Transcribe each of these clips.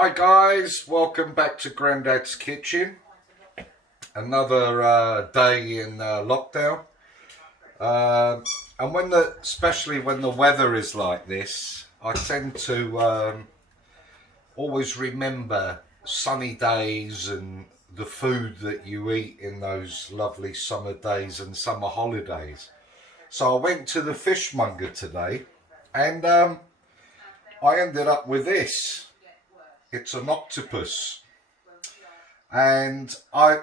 Hi guys, welcome back to Grandad's Kitchen. Another day in lockdown, and especially when the weather is like this, I tend to always remember sunny days and the food that you eat in those lovely summer days and summer holidays. So I went to the fishmonger today, and I ended up with this. It's an octopus, and I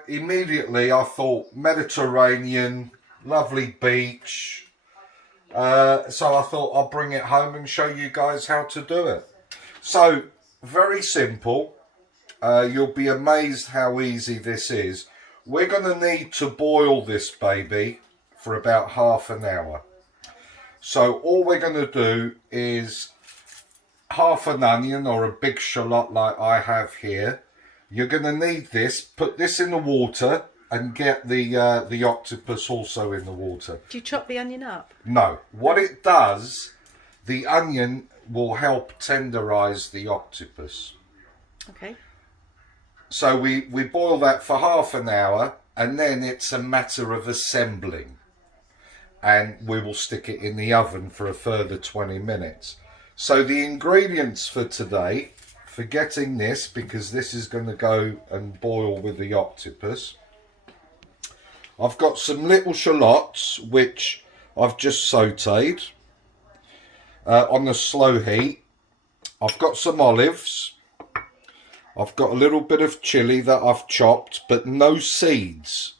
thought Mediterranean, lovely beach. So I thought I'll bring it home and show you guys how to do it. So very simple. You'll be amazed how easy this is. We're going to need to boil this baby for about half an hour. So all we're going to do is half an onion or a big shallot like I have here. You're going to need this. Put this in the water and get the octopus also in the water. Do you chop the onion up? No. What it does, the onion will help tenderize the octopus. Okay. So we boil that for half an hour, and then it's a matter of assembling. And we will stick it in the oven for a further 20 minutes. So the ingredients for today, forgetting this because this is going to go and boil with the octopus. I've got some little shallots which I've just sautéed on the slow heat. I've got some olives. I've got a little bit of chilli that I've chopped but no seeds.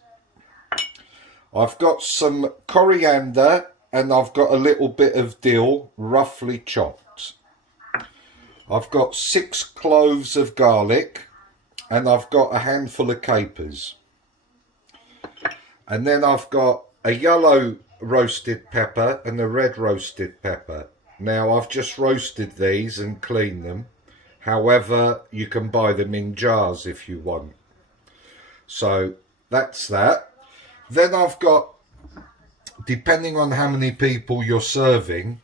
I've got some coriander and I've got a little bit of dill roughly chopped. I've got 6 cloves of garlic and I've got a handful of capers. And then I've got a yellow roasted pepper and a red roasted pepper. Now I've just roasted these and cleaned them. However, you can buy them in jars if you want. So that's that. Then I've got, depending on how many people you're serving,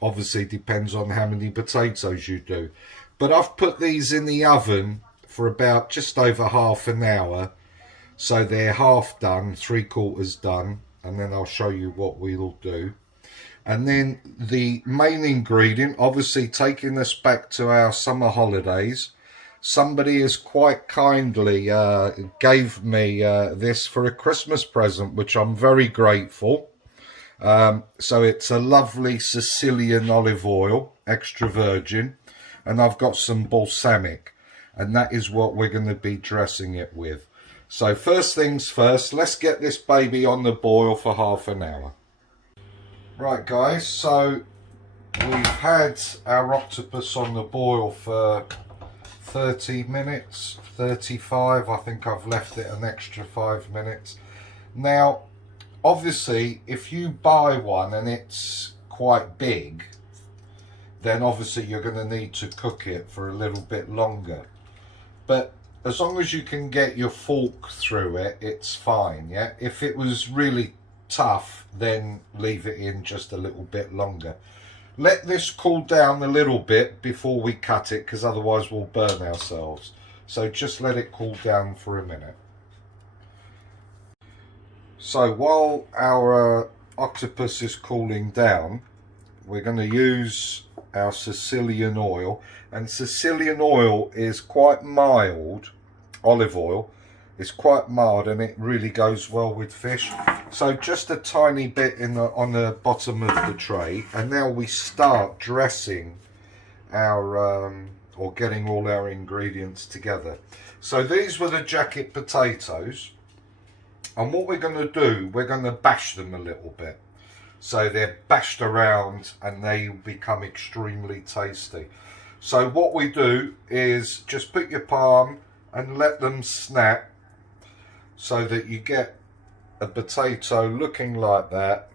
obviously depends on how many potatoes you do. But I've put these in the oven for about just over half an hour. So they're half done, 3/4 done. And then I'll show you what we'll do. And then the main ingredient, obviously taking us back to our summer holidays, somebody has quite kindly gave me this for a Christmas present, which I'm very grateful. So it's a lovely Sicilian olive oil, extra virgin, and I've got some balsamic, and that is what we're going to be dressing it with. So first things first, let's get this baby on the boil for half an hour. Right guys, so we've had our octopus on the boil for 30 minutes, 35, I think I've left it an extra 5 minutes. Now, obviously, if you buy one and it's quite big, then obviously you're going to need to cook it for a little bit longer. But as long as you can get your fork through it, it's fine, yeah? If it was really tough, then leave it in just a little bit longer. Let this cool down a little bit before we cut it, because otherwise we'll burn ourselves. So just let it cool down for a minute. So while our octopus is cooling down, we're going to use our Sicilian oil. And Sicilian oil is quite mild, olive oil. It's quite mild and it really goes well with fish. So just a tiny bit on the bottom of the tray. And now we start dressing our, or getting all our ingredients together. So these were the jacket potatoes. And what we're going to do, we're going to bash them a little bit. So they're bashed around and they become extremely tasty. So what we do is just put your palm and let them snap so that you get a potato looking like that,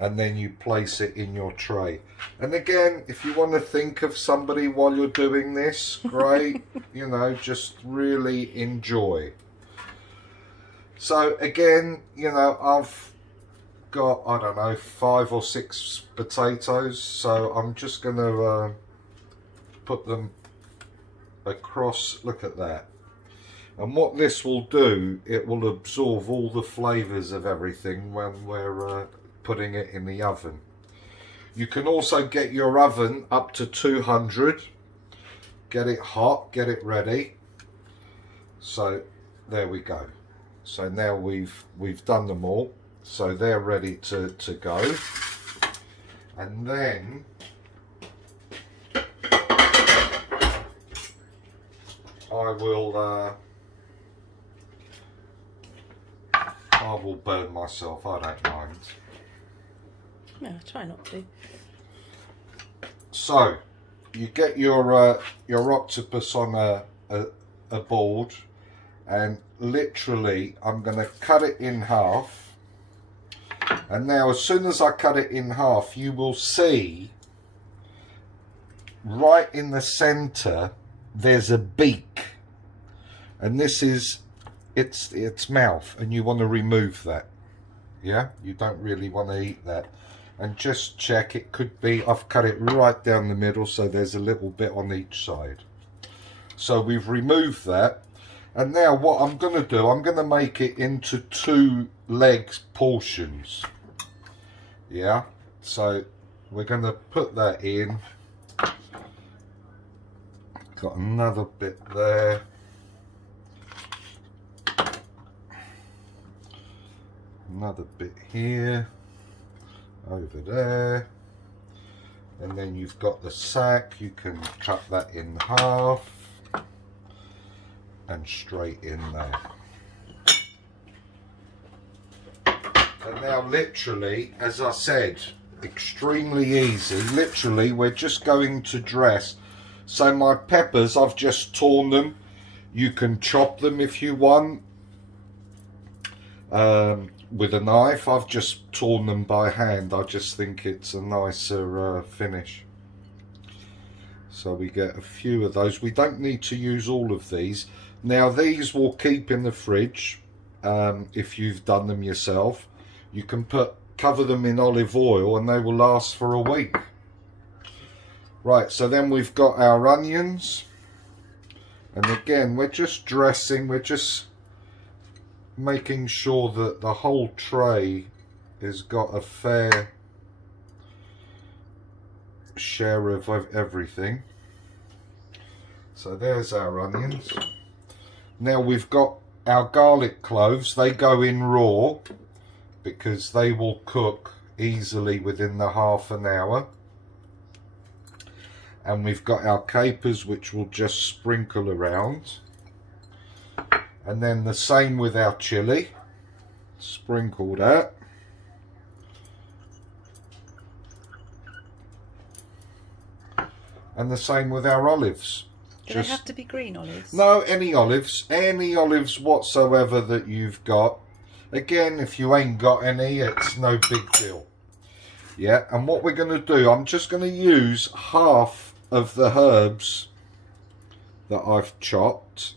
and then you place it in your tray. And again, if you want to think of somebody while you're doing this, great. You know, just really enjoy. So again, you know, I've got, I don't know, 5 or 6 potatoes, so I'm just going to put them across. Look at that. And what this will do, it will absorb all the flavours of everything when we're putting it in the oven. You can also get your oven up to 200. Get it hot, get it ready. So there we go. So now we've done them all. So they're ready to go. And then I will burn myself, I don't mind. No, try not to. So you get your octopus on a board, and literally I'm going to cut it in half. And now as soon as I cut it in half, you will see right in the center there's a beak, and this is its mouth, and you want to remove that. Yeah, you don't really want to eat that. And just check, it could be, I've cut it right down the middle, so there's a little bit on each side. So we've removed that. And now what I'm going to do, I'm going to make it into 2 legs portions. Yeah, so we're going to put that in. Got another bit there. Another bit here. Over there. And then you've got the sack. You can cut that in half. And straight in there. And now literally, as I said, extremely easy. Literally, we're just going to dress. So my peppers, I've just torn them. You can chop them if you want. With a knife, I've just torn them by hand. I just think it's a nicer finish. So we get a few of those. We don't need to use all of these. Now these will keep in the fridge if you've done them yourself. You can cover them in olive oil and they will last for a week. Right, so then we've got our onions. And again, we're just dressing, we're just making sure that the whole tray has got a fair share of everything. So there's our onions. Now we've got our garlic cloves. They go in raw because they will cook easily within the half an hour. And we've got our capers, which will just sprinkle around. And then the same with our chilli. Sprinkle that. And the same with our olives. Do they have to be green olives? No, any olives whatsoever that you've got. Again, if you ain't got any, it's no big deal. Yeah, and what we're going to do, I'm just going to use half of the herbs that I've chopped.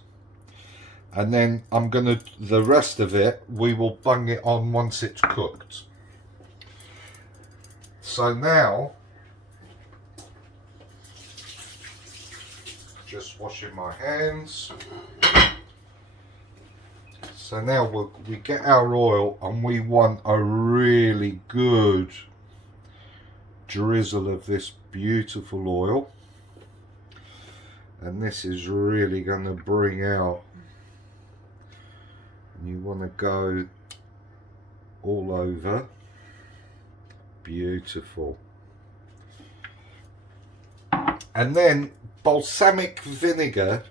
And then I'm going to, the rest of it, we will bung it on once it's cooked. So now, just washing my hands. So now we get our oil, and we want a really good drizzle of this beautiful oil. And this is really going to bring out, and you want to go all over. Beautiful. And then balsamic vinegar,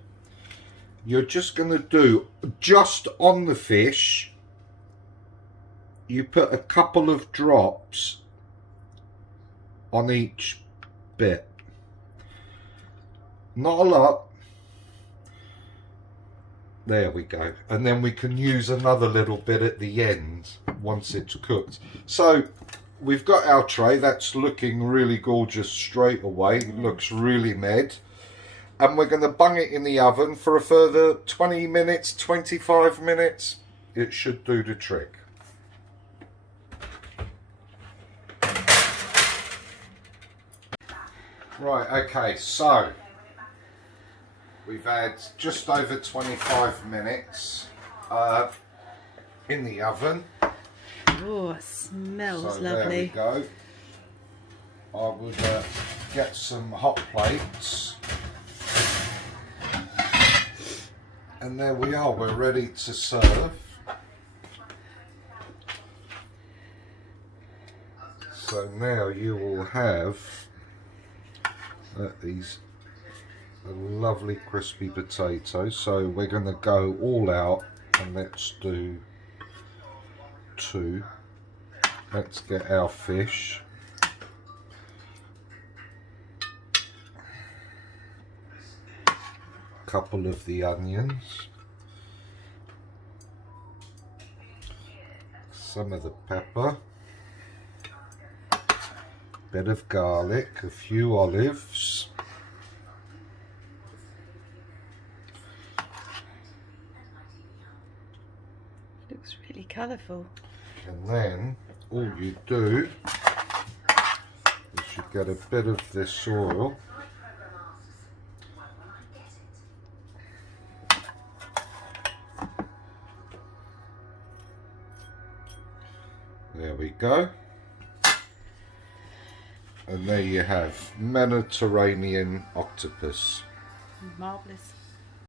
you're just going to do just on the fish. You put a couple of drops on each bit. Not a lot. There we go. And then we can use another little bit at the end once it's cooked. So we've got our tray. That's looking really gorgeous straight away. It looks really med. And we're going to bung it in the oven for a further 20 minutes, 25 minutes. It should do the trick. Right, okay, so We've had just over 25 minutes in the oven. Oh, it smells So lovely. there we go. I would get some hot plates. And there we are, we're ready to serve. So now you will have these lovely crispy potatoes. So we're going to go all out and let's do 2. Let's get our fish. Couple of the onions. Some of the pepper. Bit of garlic, a few olives. Looks really colourful. And then all you do is you get a bit of this oil. There we go. And there you have Mediterranean octopus. Marvellous.